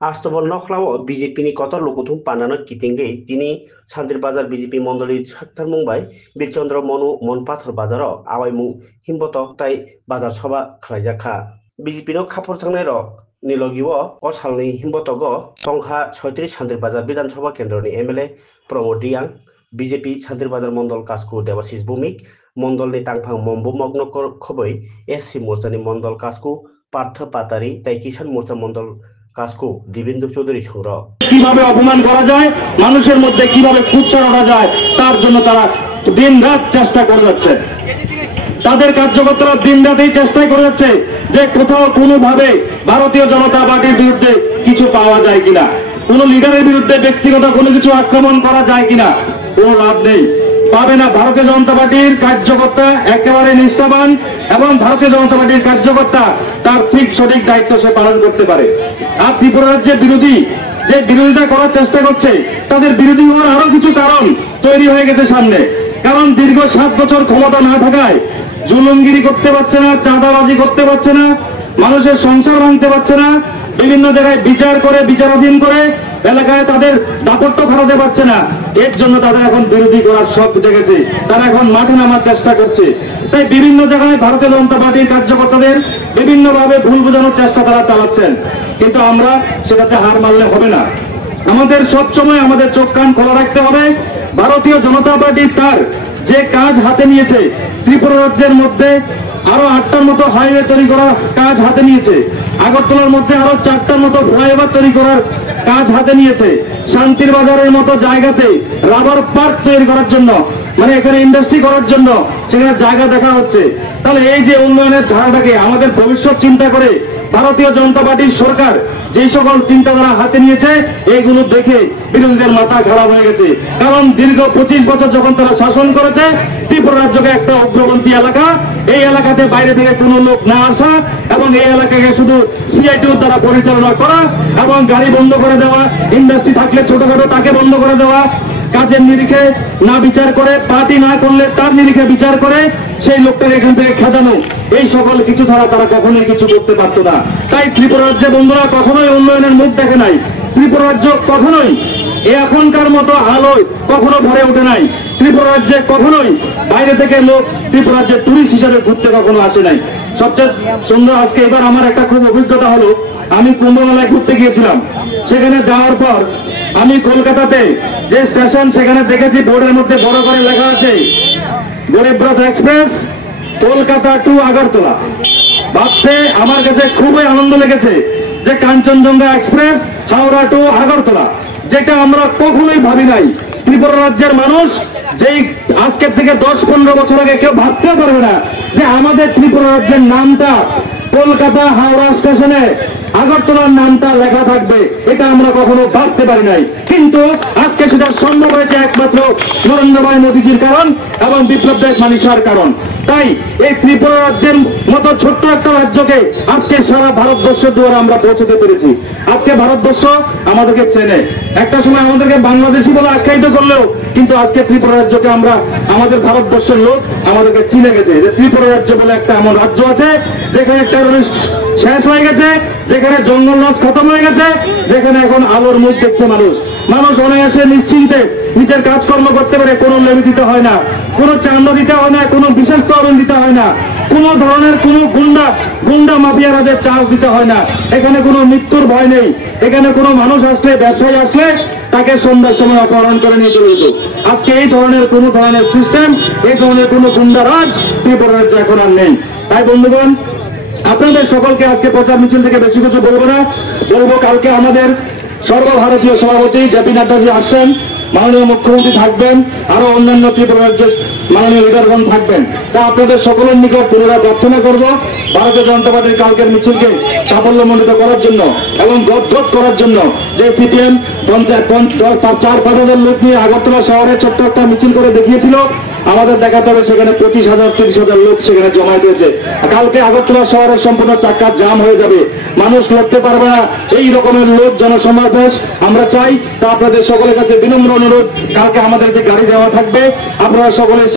Astobol Nokhlao BJP ni kotor lokuthum panano kitingge tini Santir Bazar BJP mondoli Saktar Mumbai Birchandra Monu Monpathor Bazaro awaimu himbotok tai bazar soba khlaijakha BJP no khapor thangnai rok nilogiwo o salni himbotogo tongkha 36 Santir Bazar Bidhan Sabha Kendro ni MLA Pramod Riyang BJP Santir Bazar Mondol Kasku Debashis Bhumik Mondol ni tangphang Mombo Mognokor khoboi SC Morcha ni Mondol Kasku Partha Patari tai Kisan Morcha Mondol কাসকো Dibendu Chowdhury সংগ্রহ কিভাবে অপমান করা যায়, মানুষের মধ্যে কিভাবে খুঁত ছড়ানো যায়, তার জন্য তারা দিন রাত চেষ্টা করে যাচ্ছে। তাদের কার্যকর্তারা দিন রাতেই চেষ্টাই করে যাচ্ছে যে কোথাও কোনোভাবে ভারতীয় জনতা পার্টির বিরুদ্ধে কিছু পাওয়া যায় কিনা, কোন লিডারের বিরুদ্ধে ব্যক্তিগত কোনো কিছু আক্রমণ করা যায় কিনা। কোনো লাভ নেই, পাবে না। ভারতীয় জনতা পার্টির কার্যকর্তা একেবারে নিষ্ঠাবান এবং ভারতীয় জনতা পার্টির কার্যকর্তা তার ঠিক সঠিক দায়িত্ব সে পালন করতে পারে। আর ত্রিপুরা রাজ্যের বিরোধী যে বিরোধিতা করার চেষ্টা করছে, তাদের বিরোধী হওয়ার আরো কিছু কারণ তৈরি হয়ে গেছে সামনে। কারণ দীর্ঘ 7 বছর ক্ষমতা না থাকায় জুলুমগিরি করতে পারছে না, চাঁদাবাজি করতে পারছে না, মানুষের সংসার ভাঙতে পারছে না, বিভিন্ন জায়গায় বিচার করে বিচারাধীন করে এলাকায় তাদের দাপট্য খাটাতে পারছে না। এর জন্য তাদের এখন বিরোধী করার শখ জেগেছে, তারা এখন মাঠে নামার চেষ্টা করছে। তাই বিভিন্ন জায়গায় ভারতীয় জনতা পার্টির কার্যকর্তাদের বিভিন্নভাবে ভুল বোঝানোর চেষ্টা তারা চালাচ্ছেন, কিন্তু আমরা সেটাতে হার মানলে হবে না। আমাদের সবসময় আমাদের চোখ কান খোলা রাখতে হবে। ভারতীয় জনতা পার্টি তার যে কাজ হাতে নিয়েছে, ত্রিপুরা রাজ্যের মধ্যে আরো 8টার মতো হাইওয়ে তৈরি করার কাজ হাতে নিয়েছে, আগরতলার মধ্যে আরো 4টার মতো ফ্লাইওভার তৈরি করার কাজ হাতে নিয়েছে, শান্তির বাজারের মতো জায়গাতে রাবার পার্ক তৈরি করার জন্য, মানে এখানে ইন্ডাস্ট্রি করার জন্য সেখানে জায়গা দেখা হচ্ছে। তাহলে এই যে উন্নয়নের ধারাটাকে আমাদের ভবিষ্যৎ চিন্তা করে ভারতীয় জনতা পার্টির সরকার যে সকল চিন্তাধারা হাতে নিয়েছে, এইগুলো দেখে বিরোধীদের মাথা খারাপ হয়ে গেছে। কারণ দীর্ঘ 25 বছর যখন তারা শাসন করেছে, ত্রিপুরা রাজ্যকে একটা অগ্রগন্তি এলাকা, এই এলাকাতে বাইরে থেকে কোনো লোক না আসা এবং এই এলাকাকে শুধু সিআইটিউ দ্বারা পরিচালনা করা এবং গাড়ি বন্ধ করে দেওয়া, ইন্ডাস্ট্রি থাকলে ছোটখাটো তাকে বন্ধ করে দেওয়া, কাজের নিরিখে না বিচার করে, পার্টি না করলে তার নিরিখে বিচার করে সেই লোকটাকে এখান থেকে খেদানো, এই সকল কিছু ছাড়া তারা কখনোই কিছু করতে পারতো না। তাই ত্রিপুরা রাজ্যে বন্ধুরা কখনোই উন্নয়নের মুখ দেখে নাই। ত্রিপুরা রাজ্য কখনোই এখনকার মতো আলোয় কখনো ভরে ওঠে নাই। ত্রিপুরা রাজ্যে কখনোই বাইরে থেকে লোক ত্রিপুরা রাজ্যে টুরিস্ট হিসেবে ঘুরতে কখনো আসে নাই। সবচেয়ে সুন্দর আজকে এবার আমার একটা খুব অভিজ্ঞতা হলো, আমি কুম্ভ মেলায় ঘুরতে গিয়েছিলাম। সেখানে যাওয়ার পর আমি কলকাতাতে যে স্টেশন সেখানে দেখেছি বোর্ডের মধ্যে বড় করে লেখা আছে গরিব রথ এক্সপ্রেস কলকাতা টু আগরতলা। ভাবতে আমার কাছে খুবই আনন্দ লেগেছে যে কাঞ্চনজঙ্ঘা এক্সপ্রেস হাওড়া টু আগরতলা, যেটা আমরা কখনোই ভাবি নাই। ত্রিপুরা রাজ্যের মানুষ যেই আজকের থেকে 10-15 বছর আগে কেউ ভাবতেও পারবে না যে আমাদের ত্রিপুরা রাজ্যের নামটা কলকাতা হাওড়া স্টেশনে আগরতলার নামটা লেখা থাকবে, এটা আমরা কখনো ভাবতে পারি নাই। কিন্তু আজকে সেটা সম্ভব হয়েছে একমাত্র নরেন্দ্র ভাই মোদীজির কারণ এবং বিপ্লব দেব মানিসার কারণ। তাই এই ত্রিপুরা রাজ্যের মতো ছোট্ট একটা রাজ্যকে আজকে সারা ভারতবর্ষের দুয়ারে আমরা পৌঁছতে পেরেছি। আজকে ভারতবর্ষ আমাদেরকে চেনে। একটা সময় আমাদেরকে বাংলাদেশি বলে আখ্যায়িত করলেও কিন্তু আজকে ত্রিপুরা রাজ্যকে আমরা, আমাদের ভারতবর্ষের লোক আমাদেরকে চিনে গেছে যে ত্রিপুরা রাজ্য বলে একটা এমন রাজ্য আছে যেখানে টেররিস্ট শেষ হয়ে গেছে, যেখানে জঙ্গল রাজ খতম হয়ে গেছে, যেখানে এখন আলোর মুখ দেখছে মানুষ। মানুষ অনায়াসে নিশ্চিন্তে নিজের কাজকর্ম করতে পারে, কোনো লেবি দিতে হয় না, কোনো চাঁদ দিতে হয় না, কোনো বিশেষ তহবিল দিতে হয় না, কোনো ধরনের কোনো গুন্ডা মাফিয়ারাদের চার্জ দিতে হয় না। এখানে কোনো মৃত্যুর ভয় নেই। এখানে কোনো মানুষ আসলে, ব্যবসায়ী আসলে তাকে সন্ধ্যার সময় অপহরণ করে নিয়ে চলে যেত। আজকে এই ধরনের কোনো ধরনের সিস্টেম, এই ধরনের কোনো গুন্ডারাজ ত্রিপুরা রাজ্যে এখন আর নেই। তাই বন্ধুগণ, আপনাদের সকলকে আজকে প্রচার মিছিল থেকে বেশি কিছু বলবো না, বলবো কালকে আমাদের সর্বভারতীয় সভাপতি জেপি নাড্ডাজি আসছেন, মাননীয় মুখ্যমন্ত্রী থাকবেন, আরো অন্যান্য ত্রিপুরা রাজ্যের মাননীয় লিডারগণ থাকবেন। তা আপনাদের সকলের নিকট পুনরায় প্রার্থনা করব ভারতীয় জনতা পার্টির কালকের মিছিলকে সাফল্যমণ্ডিত করার জন্য এবং গদগদ করার জন্য। যে সিপিএম 4-5 হাজার লোক নিয়ে আগরতলা শহরে ছোট্ট একটা মিছিল করে দেখিয়েছিল, আমাদের দেখাতে হবে সেখানে 25,000-30,000 লোক সেখানে জমায়েত হয়েছে। কালকে আগরতলা শহরের সম্পূর্ণ চাক্কা জাম হয়ে যাবে, মানুষ লড়তে পারবে না। এই রকমের লোক জনসমাবেশ আমরা চাই। তা আপনাদের সকলের কাছে বিনম্র অনুরোধ, কালকে আমাদের যে গাড়ি দেওয়া থাকবে আপনারা সকলে